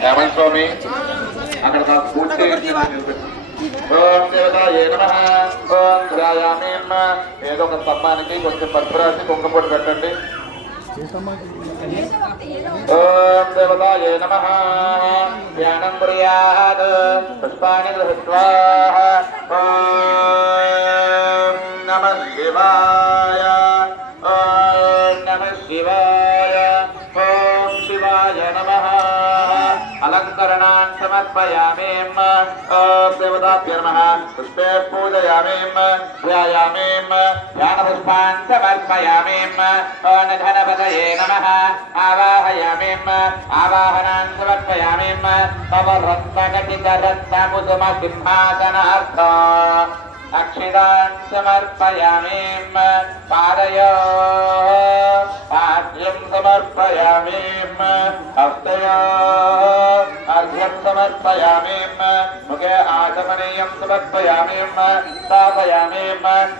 हेमंत स्वामी अगर पूर्ति ओम देवताये नमः ओम ध्यायामि ఏదో ఒక స్తంభానికి కొంచెం పసుపు రాసి కుంకుమ పొడి పెట్టండి ओम देवताये नमः ध्यानं कुर्यात् पुष्पाणि गृहीत्वा ओम नमः शिवाय ओम नमः शिवाय ओम शिवाय नमः अलंकरणान् समर्पयामि ओम देवताभ्यो नमः पुष्पे पूजयामि ध्यायामि ध्यानपुष्पान् समर्पयामि ओम धनपतये नमः आवाहयामि आवाहनान् समर्पयामि तव रत्नघटितरत्नकुसुमसिंहासनार्थ अक्षिदान् समर्पयामि पादयोः पाद्यं समर्पयामि हस्तयोः अर्घ्यं समर्पयामि मुखे आचमनीयं समर्पयामि स्थापयामि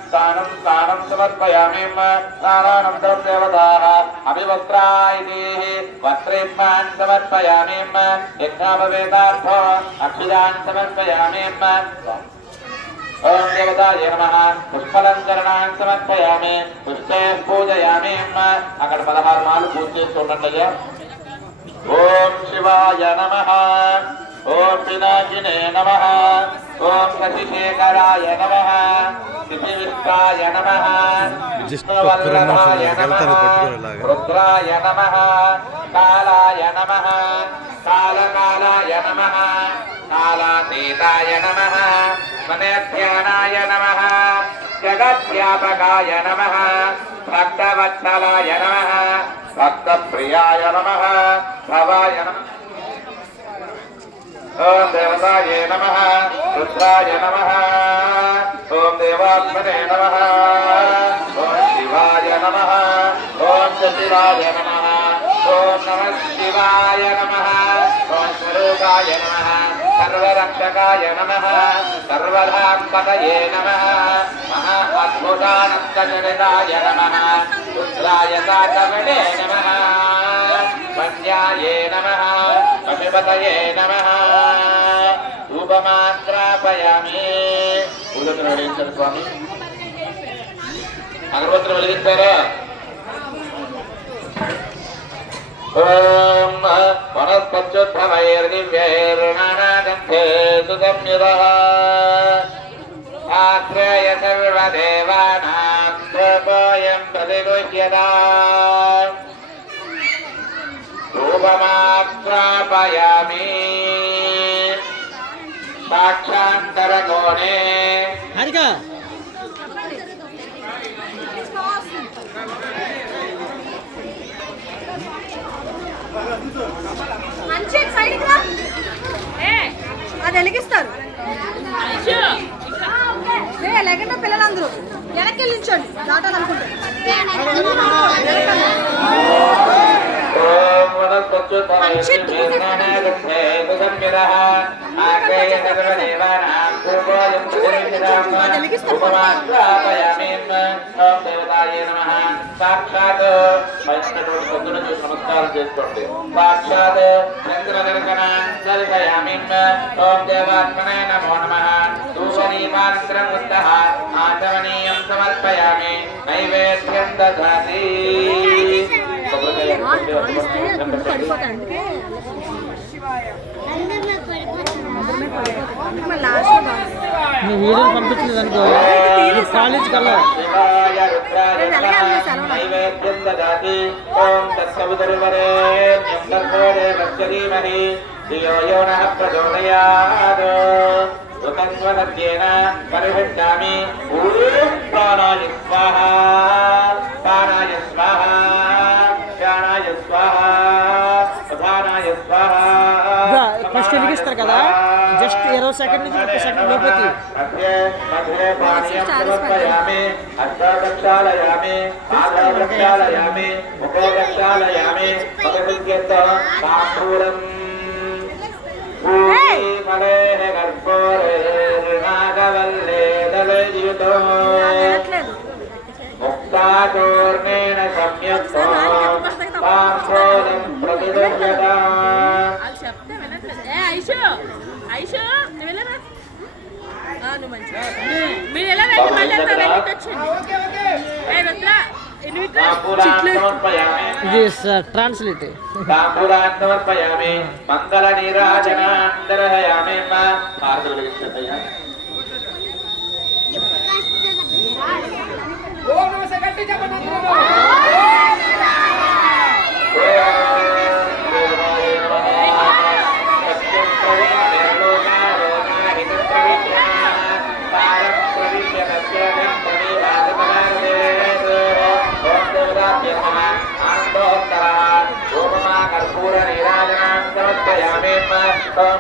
स्नानं समर्पयामि स्नानानन्तरं देवताः अभिवस्त्रायिति वस्त्रेऽस्मान् समर्पयामि यज्ञोपवेतार्थो अक्षिदान् समर्पयामि ओम देवताये नमः पुष्पालंकरणान् समर्पयामि पुष्पे पूजयामि अక్కడ 16 माल पूज చేస్తుండండి ओम शिवाय नमः ओम पिनाकिने नमः ओम शशिशेखराय नमः शिशिविष्टाय नमः विष्णुवल्लभाय नमः रुद्राय नमः कालाय नमः कालकालाय नमः कालातीताय नमः मनेध्यानाय नमः जगद्व्यापकाय नमः भक्तवत्सलाय नमः भक्तप्रियाय नमः भवाय नमः ओम देवताये नमः रुद्राय नमः ओम देवात्मने नमः ओम शिवाय नमः ओम शिवाय नमः ओम नमः शिवाय नमः ओम स्वरूपाय नमः सर्वरक्षकाय नमः सर्वधाम्पतये नमः महा अद्भुतानन्दजनिताय नमः रुद्राय काटमणे नमः वन्याये नमः पशुपतये नमः धूपमात्रापयामि పూజను వెలిగించండి స్వామి అగరబత్తులు వెలిగించారా ओम वनस्पत्युत्थमैर्दिव्यैर्नानागन्धे सुसंयुतः आश्रय सर्वदेवानां स्वयं प्रतिगुह्यताम् धूपमात्रापयामि साक्षान्तरकोणे అది వెలిగిస్తారు లేకుండా పిల్లలందరూ వెనక్కి వెళ్ళించండి దాటాలనుకుంటే సాక్షాత్ నమస్కారం చేసుకోండి సాక్షాత్ చంద్రదర్శనామి ఓం దేవాత్మనే నమో నమః ధూపదీపానంతరం ఉత్తః ఆచమనీయం సమర్పయామి నైవేద్యం దదాతి వీడియో పంపించింది అనుకో కాలేజ్ కల్లా నైవేద్యం దదాతి ఓం తత్సవితుర్వరేణ్యం భర్గో దేవస్య ధీమహి ధియో యో నః ప్రచోదయాత్ సుతన్వనద్యేన పరిషిష్టామి ఓం ప్రాణాయ స్వాహా ప్రాణాయ స్వాహా ప్రాణాయ స్వాహా ప్రధానాయ స్వాహా ఫస్ట్ వెలిగిస్తారు కదా జస్ట్ 20 సెకండ్ నుంచి 30 సెకండ్ లోపలికి వినట్లేదు. ముక్తాచూర్ణేన సంయుక్తో తాంబూలం ప్రతిదృశ్యతా. వాళ్ళు చెప్తే వినట్లేదు. ఐషు ఐషు నువ్వు వెళ్ళరా, నువ్వు మంచిగా మీరు ఎలా రండి, మళ్ళీ వెళ్తా, రండి, వచ్చండి. రుద్ర నువ్వు ఇట్లా తాంబూలాన్ని సమర్పయామి. ఇది ట్రాన్స్లేట్. తాంబూలాన్ని సమర్పయామి. మంగళ నీరాజనాంతరయామి. హారతులు వెలిగించండి అయ్యా.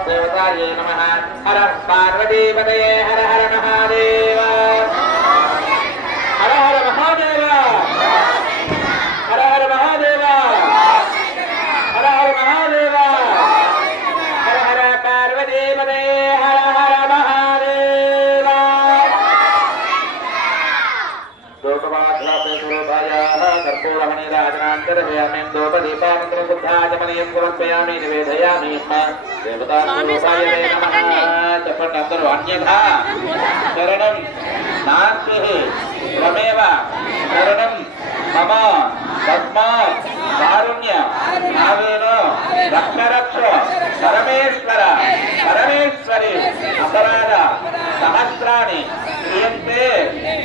దేవతాయే నమః. హర పార్వతీపతయే హర హర మహాదేవ. హర హర మహాదేవ. హర హర మహాదేవ. హర హర మహాదేవ. హర హర పార్వతీపతయే హర హర మహాదేవ. కర్పూరమణిరాజనాంతరయామి. దోపదీపానంతరం శుద్ధాచమనీయం సమర్పయామి. నివేదయామి. దేవతారూపాయ నమః. చెప్పండి అందరూ. అన్యథా శరణం నాస్తి త్వమేవ శరణం మమ తస్మాత్ కారుణ్య భావేన రక్ష రక్ష పరమేశ్వర పరమేశ్వరి. అపరాధ సహస్రాణి క్రియంతే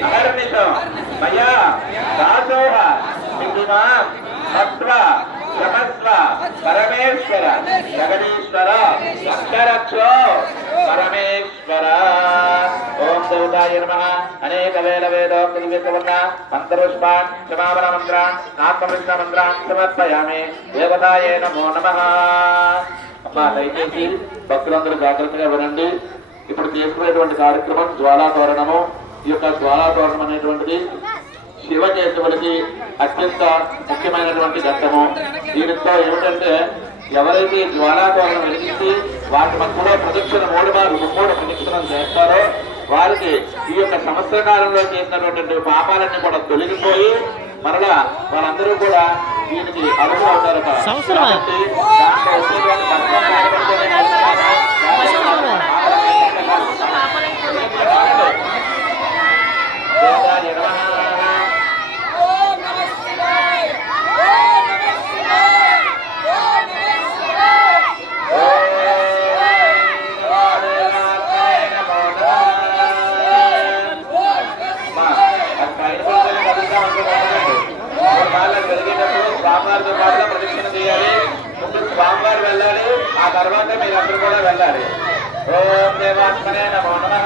అహర్నిశం మయా దాసోహ విద్యుమాం తత్వ క్షమస్వ పరమేశ్వర జగదీశ్వర రక్షరక్షో పరమేశ్వర. ఓం దేవతాయ నమః. అనేక వేల వేదోక్త దివ్యవర్ణ మంత్రపుష్పాన్ క్షమాపణ మంత్రాన్ ఆత్మకృష్ణ మంత్రాన్ సమర్పయామి. దేవతాయ నమో నమః. అమ్మా దయచేసి భక్తులందరూ జాగ్రత్తగా వినండి. ఇప్పుడు చేసుకునేటువంటి కార్యక్రమం జ్వాలాతోరణము. ఈ యొక్క జ్వాలాతోరణం అనేటువంటిది శివకేశవులకి అత్యంత ముఖ్యమైనటువంటి ఘట్టము. దీనితో ఏమిటంటే ఎవరైతే జ్వాలాతోరణం వెలిగించి వాటి మధ్యలో ప్రదక్షిణ 3 ప్రదక్షిణం చేస్తారో వారికి ఈ యొక్క సంవత్సర కాలంలో చేసినటువంటి పాపాలన్నీ కూడా తొలగిపోయి మరలా వాళ్ళందరూ కూడా దీనికి అర్హులు అవుతారు. కాబట్టి దాంట్లో వచ్చేటువంటి కష్టం స్వామివారితో పాటుగా ప్రదక్షిణ చేయాలి. ముందు స్వామివారు వెళ్ళాలి, ఆ తర్వాత మీరందరూ కూడా వెళ్ళాలి. ఓం దేవాత్మనే నమో నమః.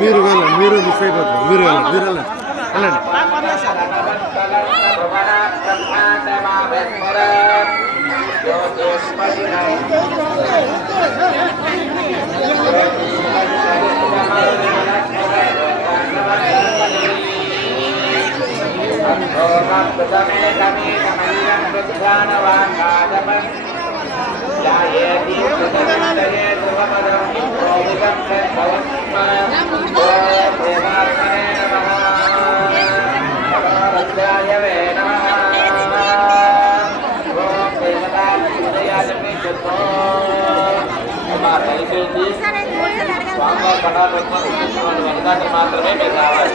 మీరు వెళ్ళండి, మీరు మిస్ అయిపోతారు. మీరు వెళ్ళండి, మీరు వెళ్ళండి, వెళ్ళండి. స్వామివారి పటాలు మాత్రమే మీరు రావాలి.